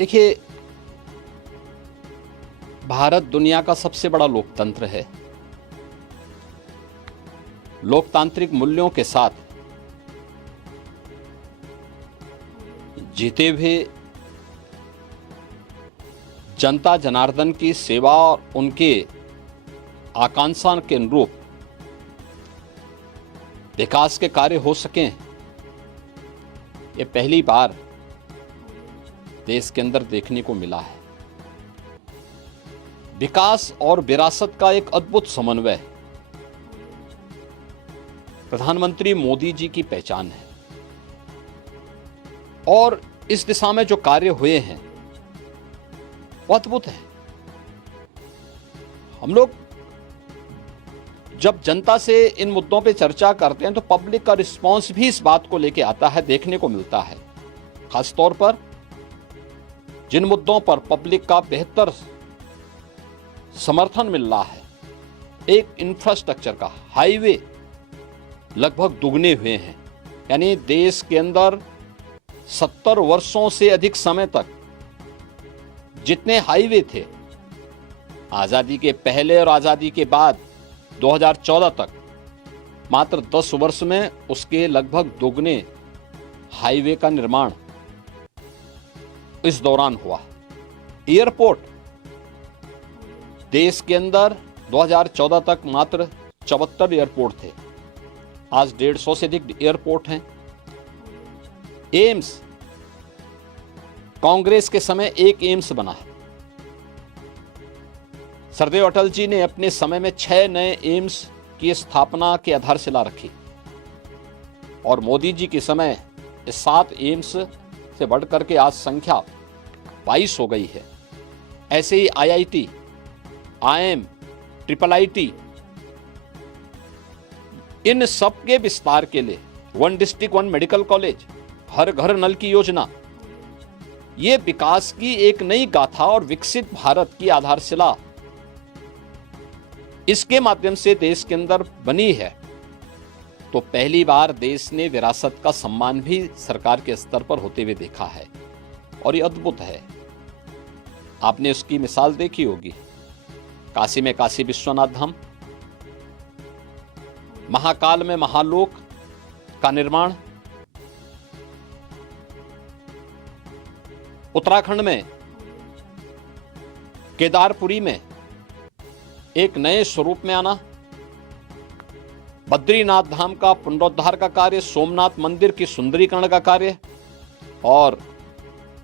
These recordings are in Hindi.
देखिए, भारत दुनिया का सबसे बड़ा लोकतंत्र है। लोकतांत्रिक मूल्यों के साथ जीते हुए जनता जनार्दन की सेवा और उनके आकांक्षा के अनुरूप विकास के कार्य हो सकें, ये पहली बार देश के अंदर देखने को मिला है। विकास और विरासत का एक अद्भुत समन्वय प्रधानमंत्री मोदी जी की पहचान है और इस दिशा में जो कार्य हुए हैं वो अद्भुत है। हम लोग जब जनता से इन मुद्दों पे चर्चा करते हैं तो पब्लिक का रिस्पांस भी इस बात को लेके आता है, देखने को मिलता है। खासतौर पर जिन मुद्दों पर पब्लिक का बेहतर समर्थन मिल रहा है, एक इंफ्रास्ट्रक्चर का हाईवे लगभग दुगने हुए हैं। यानी देश के अंदर 70 वर्षों से अधिक समय तक जितने हाईवे थे, आजादी के पहले और आजादी के बाद 2014 तक, मात्र 10 वर्ष में उसके लगभग दोगुने हाईवे का निर्माण इस दौरान हुआ। एयरपोर्ट देश के अंदर 2014 तक मात्र 74 एयरपोर्ट थे, आज 150 से अधिक एयरपोर्ट हैं। एम्स, कांग्रेस के समय एक एम्स बना है। सरदेव अटल जी ने अपने समय में 6 नए एम्स की स्थापना की आधारशिला रखी और मोदी जी के समय 7 एम्स से बढ़कर के आज संख्या 22 हो गई है। ऐसे ही IIT, IIM, IIIT, इन सब के विस्तार के लिए 1 डिस्ट्रिक्ट 1 मेडिकल कॉलेज, हर घर नल की योजना, ये विकास की एक नई गाथा और विकसित भारत की आधारशिला इसके माध्यम से देश के अंदर बनी है। तो पहली बार देश ने विरासत का सम्मान भी सरकार के स्तर पर होते हुए देखा है और ये अद्भुत है। आपने उसकी मिसाल देखी होगी, काशी में काशी विश्वनाथ धाम, महाकाल में महालोक का निर्माण, उत्तराखंड में केदारपुरी में एक नए स्वरूप में आना, बद्रीनाथ धाम का पुनरुद्धार का कार्य, सोमनाथ मंदिर की सुंदरीकरण का कार्य और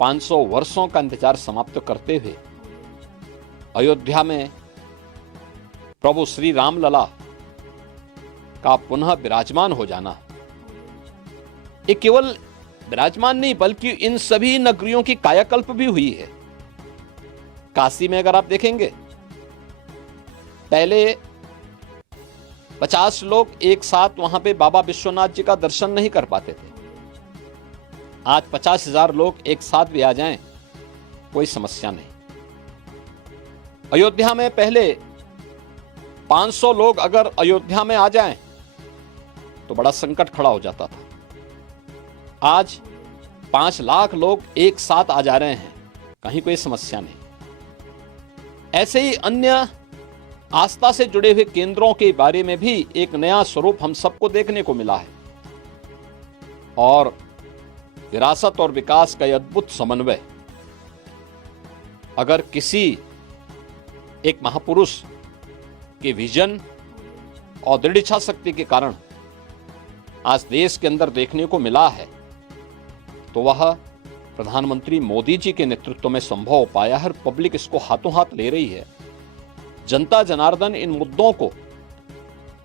500 वर्षों का इंतजार समाप्त करते हुए अयोध्या में प्रभु श्री राम लला का पुनः विराजमान हो जाना, ये केवल विराजमान नहीं बल्कि इन सभी नगरियों की कायाकल्प भी हुई है। काशी में अगर आप देखेंगे, पहले 50 लोग एक साथ वहां पे बाबा विश्वनाथ जी का दर्शन नहीं कर पाते थे, आज 50,000 लोग एक साथ भी आ जाएं, कोई समस्या नहीं। अयोध्या में पहले 500 लोग अगर अयोध्या में आ जाएं तो बड़ा संकट खड़ा हो जाता था, आज 5 लाख लोग एक साथ आ जा रहे हैं, कहीं कोई समस्या नहीं। ऐसे ही अन्य आस्था से जुड़े हुए केंद्रों के बारे में भी एक नया स्वरूप हम सबको देखने को मिला है और विरासत और विकास का यह अद्भुत समन्वय अगर किसी एक महापुरुष के विजन और दृढ़ इच्छा शक्ति के कारण आज देश के अंदर देखने को मिला है, तो वह प्रधानमंत्री मोदी जी के नेतृत्व में संभव हो पाया है। पब्लिक इसको हाथों हाथ ले रही है। जनता जनार्दन इन मुद्दों को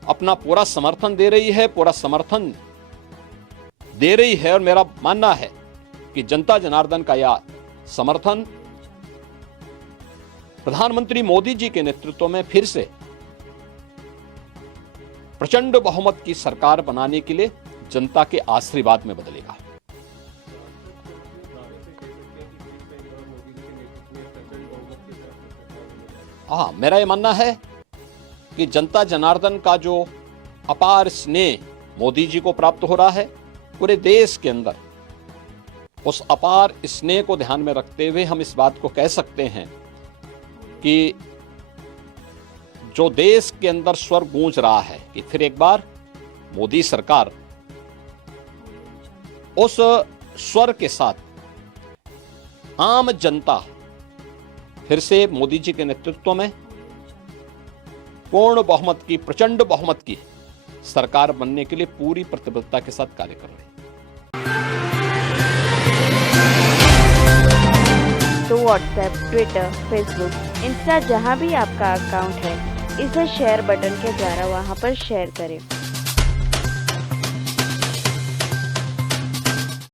अपना पूरा समर्थन दे रही है, पूरा समर्थन दे रही है और मेरा मानना है कि जनता जनार्दन का यह समर्थन प्रधानमंत्री मोदी जी के नेतृत्व में फिर से प्रचंड बहुमत की सरकार बनाने के लिए जनता के आशीर्वाद में बदलेगा। हाँ, मेरा यह मानना है कि जनता जनार्दन का जो अपार स्नेह मोदी जी को प्राप्त हो रहा है, पूरे देश के अंदर उस अपार स्नेह को ध्यान में रखते हुए हम इस बात को कह सकते हैं कि जो देश के अंदर स्वर गूंज रहा है कि फिर एक बार मोदी सरकार उस स्वर के साथ आम जनता फिर से मोदी जी के नेतृत्व में पूर्ण बहुमत की, प्रचंड बहुमत की सरकार बनने के लिए पूरी प्रतिबद्धता के साथ कार्य कर रही है। तो व्हाट्सएप, ट्विटर, फेसबुक, इंस्टा जहां भी आपका अकाउंट है, इसे शेयर बटन के द्वारा वहां पर शेयर करें